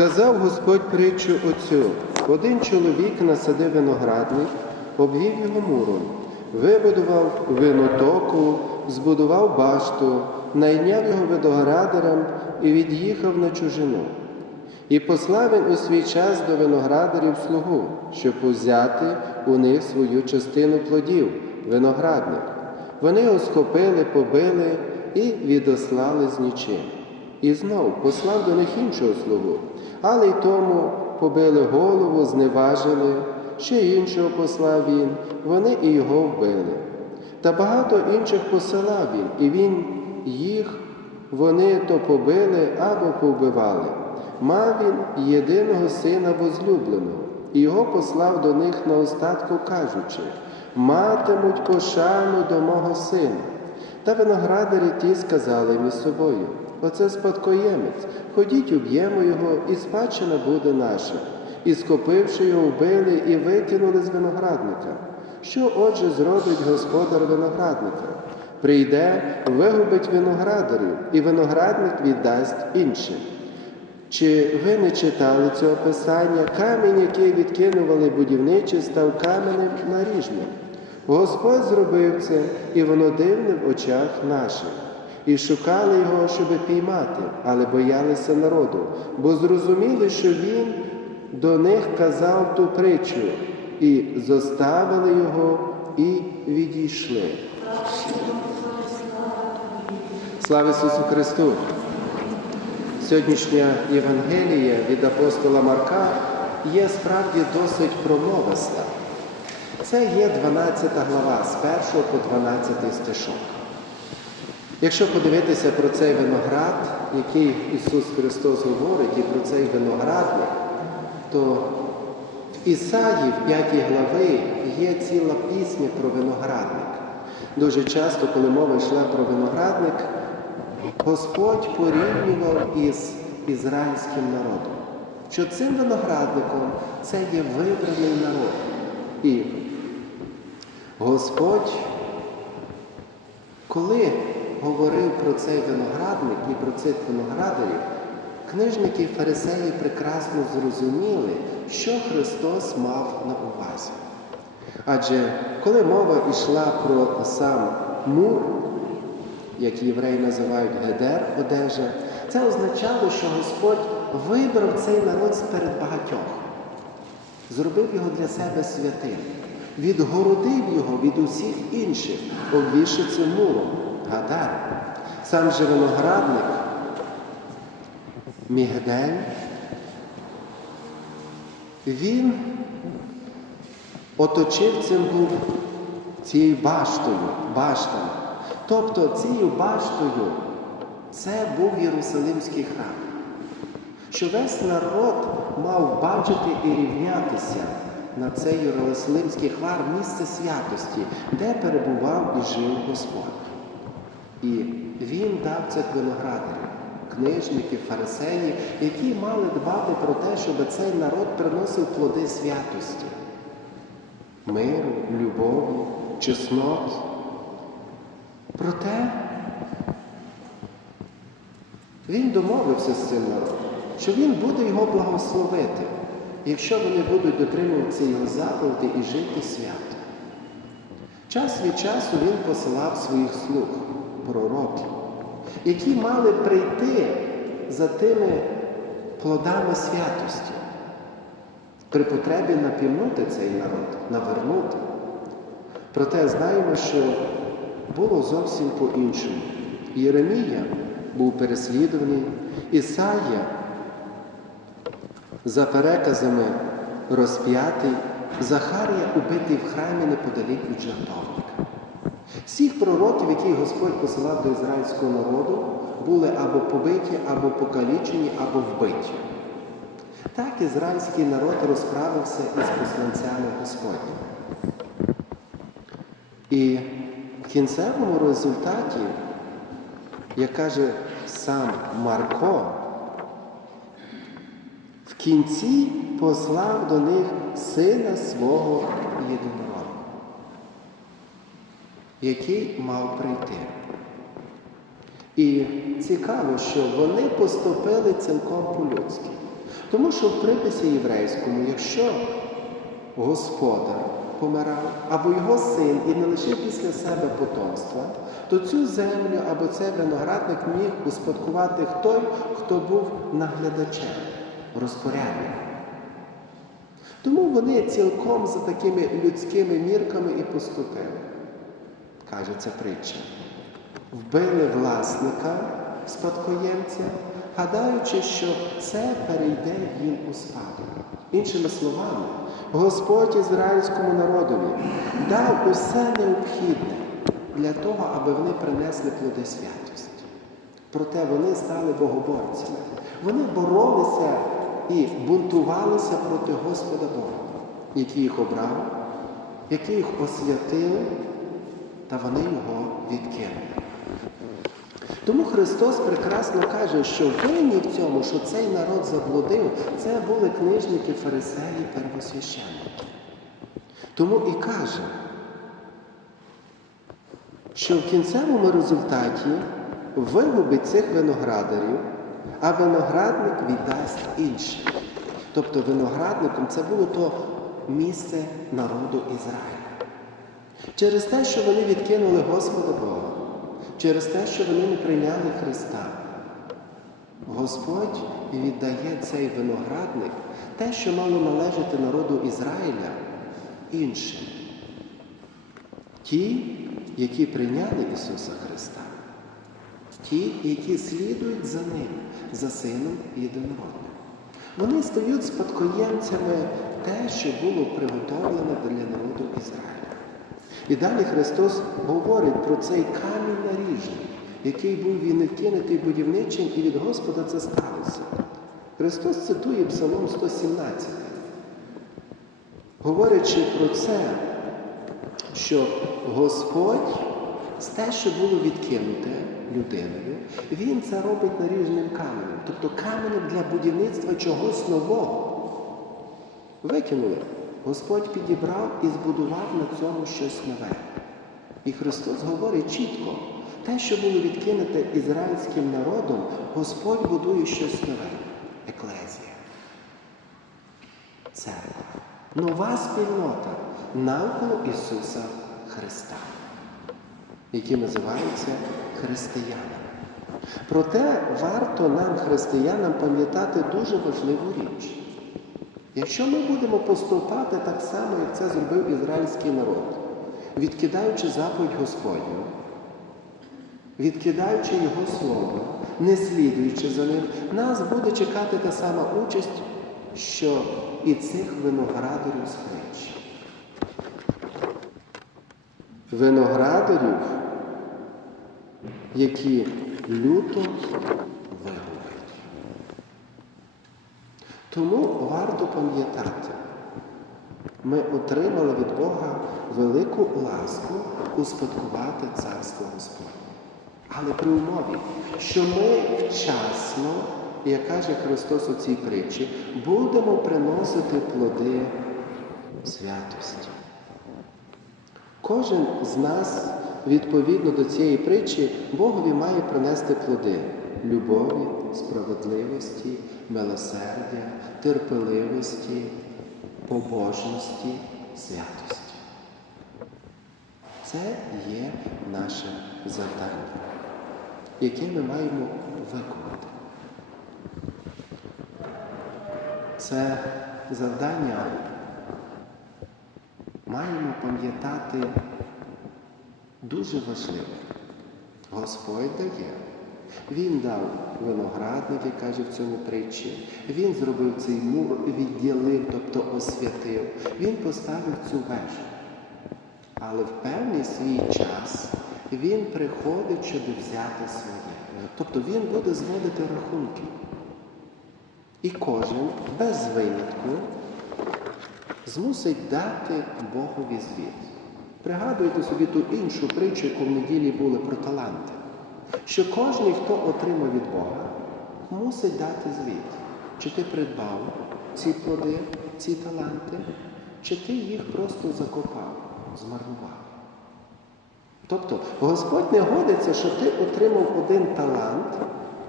Сказав Господь притчу оцю. Один чоловік насадив виноградник, обвів його муром, вибудував винотоку, збудував башту, найняв його виноградарем і від'їхав на чужину. І послав він у свій час до виноградарів слугу, щоб узяти у них свою частину плодів, виноградник. Вони його схопили, побили і відослали з нічим. І знов послав до них іншого слугу, але й тому побили голову, зневажили, ще іншого послав він, вони і його вбили. Та багато інших посилав він, і він їх, вони то побили або повбивали. Мав він єдиного сина возлюбленого, і його послав до них на остатку, кажучи, матимуть пошану до мого сина. Та виноградарі ті сказали між собою, оце спадкоємець, ходіть, уб'ємо його, і спадщина буде наша. І схопивши його, вбили і викинули з виноградника. Що отже зробить господар виноградника? Прийде, вигубить виноградарів, і виноградник віддасть іншим. Чи ви не читали цього писання? Камінь, який відкинували будівничі, став каменем наріжним. Господь зробив це, і воно дивне в очах наших. І шукали його, щоби піймати, але боялися народу, бо зрозуміли, що він до них казав ту притчу, і зоставили його і відійшли. Слава Ісусу Христу! Сьогоднішня Євангелія від апостола Марка є справді досить промовиста. Це є 12 глава з 1 по 12 стишок. Якщо подивитися про цей виноград, який Ісус Христос говорить, і про цей виноградник, то в Ісаї, в 5 глави, є ціла пісня про виноградник. Дуже часто, коли мова йшла про виноградник, Господь порівнював із ізраїльським народом, що цим виноградником це є вибраний народ. І Господь, коли говорив про цей виноградник і про цих виноградарів, книжники і фарисеї прекрасно зрозуміли, що Христос мав на увазі. Адже коли мова йшла про сам мур, як євреї називають гедер одежа, це означало, що Господь вибрав цей народ з-перед багатьох, зробив його для себе святим, відгородив його від усіх інших, обвівши цим муром, гадар. Сам же виноградник, Мігдель, він оточив цим був цією баштою, баштами. Тобто цією баштою це був Єрусалимський храм, що весь народ мав бачити і рівнятися на цей Єрусалимський храм місце святості, де перебував і жив Господь. І він дав цих виноградарів, книжників, фарисеїв, які мали дбати про те, щоб цей народ приносив плоди святості, миру, любові, чеснот. Проте він домовився з цим народом, що він буде його благословити, якщо вони будуть дотримуватися його заповіді і жити свято. Час від часу він посилав своїх слуг, пророків, які мали прийти за тими плодами святості, при потребі напівнути цей народ, навернути. Проте знаємо, що було зовсім по-іншому. Єремія був переслідуваний, Ісая за переказами розп'ятий, Захарія убитий в храмі неподалік від жертовника. Всіх пророків, які Господь посилав до ізраїльського народу, були або побиті, або покалічені, або вбиті. Так ізраїльський народ розправився із посланцями Господніми. І в кінцевому результаті, як каже сам Марко, в кінці послав до них сина свого єдинородного, який мав прийти. І цікаво, що вони поступили цілком по-людськи. Тому що в приписі єврейському, якщо господар помирав, або його син і не лишив після себе потомства, то цю землю або цей виноградник міг успадкувати той, хто був наглядачем, розпорядником. Тому вони цілком за такими людськими мірками і поступили, каже ця притча. Вбили власника спадкоємця, гадаючи, що це перейде їм у спадок. Іншими словами, Господь ізраїльському народові дав усе необхідне для того, аби вони принесли плоди святості. Проте вони стали богоборцями. Вони боролися і бунтувалися проти Господа Бога, який їх обрав, який їх освятив, та вони його відкинули. Тому Христос прекрасно каже, що винні в цьому, що цей народ заблудив, це були книжники, фарисеї, первосвященники. Тому і каже, що в кінцевому результаті вигубить цих виноградарів, а виноградник віддасть іншим. Тобто виноградником це було то місце народу Ізраїля. Через те, що вони відкинули Господа Бога, через те, що вони не прийняли Христа, Господь віддає цей виноградник, те, що мало належати народу Ізраїля, іншим. Ті, які прийняли Ісуса Христа, ті, які слідують за Ним, за Сином єдинородним. Вони стають спадкоємцями те, що було приготовлено для народу Ізраїля. І далі Христос говорить про цей камінь наріжний, який був він вкинутий будівничим, і від Господа це сталося. Христос цитує Псалом 117, говорячи про це, що Господь з те, що було відкинуте людиною, Він це робить наріжним каменем, тобто каменем для будівництва чогось нового. Викинули. Господь підібрав і збудував на цьому щось нове. І Христос говорить чітко, те, що було відкинуте ізраїльським народом, Господь будує щось нове. Еклезія. Церква. Нова спільнота навколо Ісуса Христа, які називаються християнами. Проте варто нам, християнам, пам'ятати дуже важливу річ. Якщо ми будемо поступати так само, як це зробив ізраїльський народ, відкидаючи заповідь Господню, відкидаючи Його Слово, не слідуючи за ним, нас буде чекати та сама участь, що і цих виноградарів з притчі. Виноградарів, які люто вигубить. Тому варто пам'ятати, ми отримали від Бога велику ласку успадкувати царство Господнє. Але при умові, що ми вчасно, як каже Христос у цій притчі, будемо приносити плоди святості. Кожен з нас, відповідно до цієї притчі, Богові має принести плоди любові, справедливості, милосердя, терпеливості, побожності, святості. Це є наше завдання, яке ми маємо виконати. Це завдання маємо пам'ятати дуже важливе. Господь дає. Він дав виноградник, як каже в цьому притчі. Він зробив цей мур, відділив, тобто освятив. Він поставив цю вежу. Але в певний свій час він приходить, щоб взяти своє. Тобто він буде зводити рахунки. І кожен без винятку змусить дати Богові звіт. Пригадуйте собі ту іншу притчу, яку в неділі були про таланти. Що кожен, хто отримав від Бога, мусить дати звіт. Чи ти придбав ці плоди, ці таланти, чи ти їх просто закопав, змарнував. Тобто Господь не годиться, що ти отримав один талант,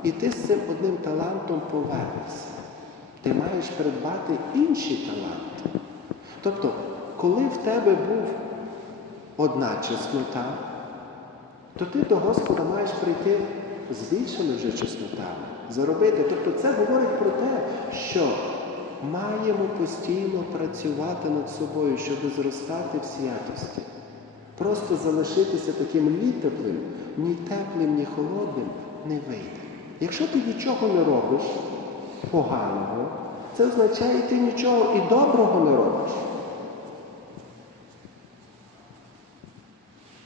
і ти з цим одним талантом повернешся. Ти маєш придбати інші таланти. Тобто, коли в тебе був одна чеснота, то ти до Господа маєш прийти з більшими вже чеснотами, заробити. Тобто це говорить про те, що маємо постійно працювати над собою, щоб зростати в святості. Просто залишитися таким літеплим, ні теплим, ні холодним не вийде. Якщо ти нічого не робиш поганого, це означає, ти нічого і доброго не робиш.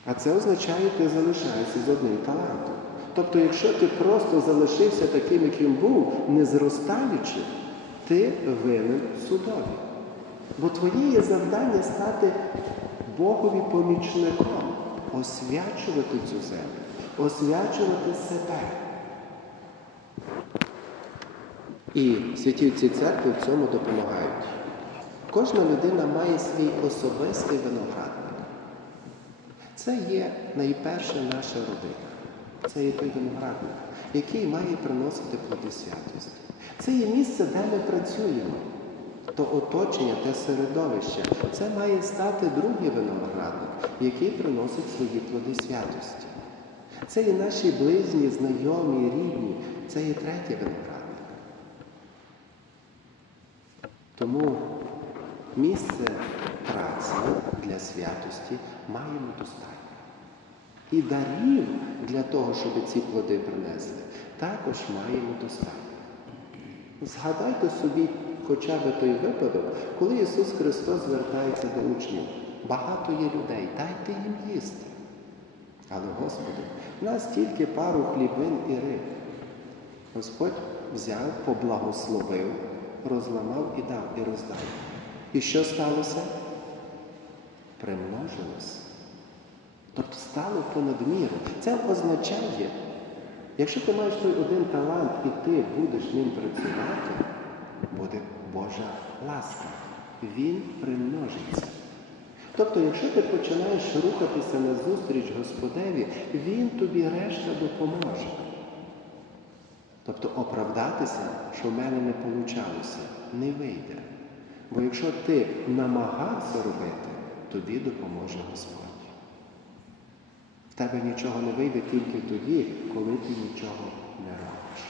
А це означає, ти залишаєшся з одним талантом. Тобто, якщо ти просто залишився таким, яким був, не зростаючи, ти винен судові. Бо твоє є завдання стати Богові помічником, освячувати цю землю, освячувати себе. І святі ці церкви в цьому допомагають. Кожна людина має свій особистий виноградник. Це є найперше наша родина. Це є той виноградник, який має приносити плоди святості. Це є місце, де ми працюємо. То оточення, те середовище. Це має стати другий виноградник, який приносить свої плоди святості. Це є наші близні, знайомі, рідні. Це є третій виноградник. Тому місце праці для святості маємо достатньо. І дарів для того, щоб ці плоди принесли, також маємо достатньо. Згадайте собі хоча б той випадок, коли Ісус Христос звертається до учнів. Багато є людей, дайте їм їсти. Але, Господи, в нас тільки пару хлібин і риб. Господь взяв, поблагословив, розламав і дав, і роздав. І що сталося? Примножилось. Тобто стало понад міру. Це означає, якщо ти маєш той один талант і ти будеш ним працювати, буде Божа ласка. Він примножиться. Тобто, якщо ти починаєш рухатися назустріч Господеві, Він тобі решта допоможе. Тобто оправдатися, що в мене не вийшло, не вийде. Бо якщо ти намагався робити, тобі допоможе Господь. В тебе нічого не вийде тільки тоді, коли ти нічого не робиш.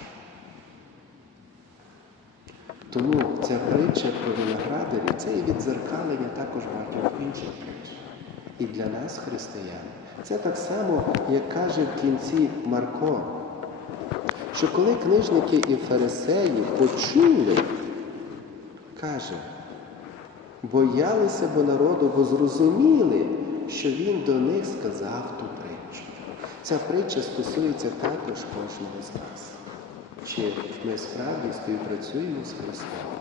Тому ця притча про виноградарі це є відзеркалення також багатьох інших притч. І для нас, християн, це так само, як каже в кінці Марко, що коли книжники і фарисеї почули, каже, боялися бо народу, бо зрозуміли, що він до них сказав ту притчу. Ця притча стосується також кожного з нас. Чи ми справді співпрацюємо з Христом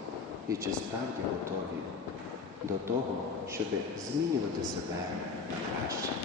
і чи справді готові до того, щоб змінювати себе краще.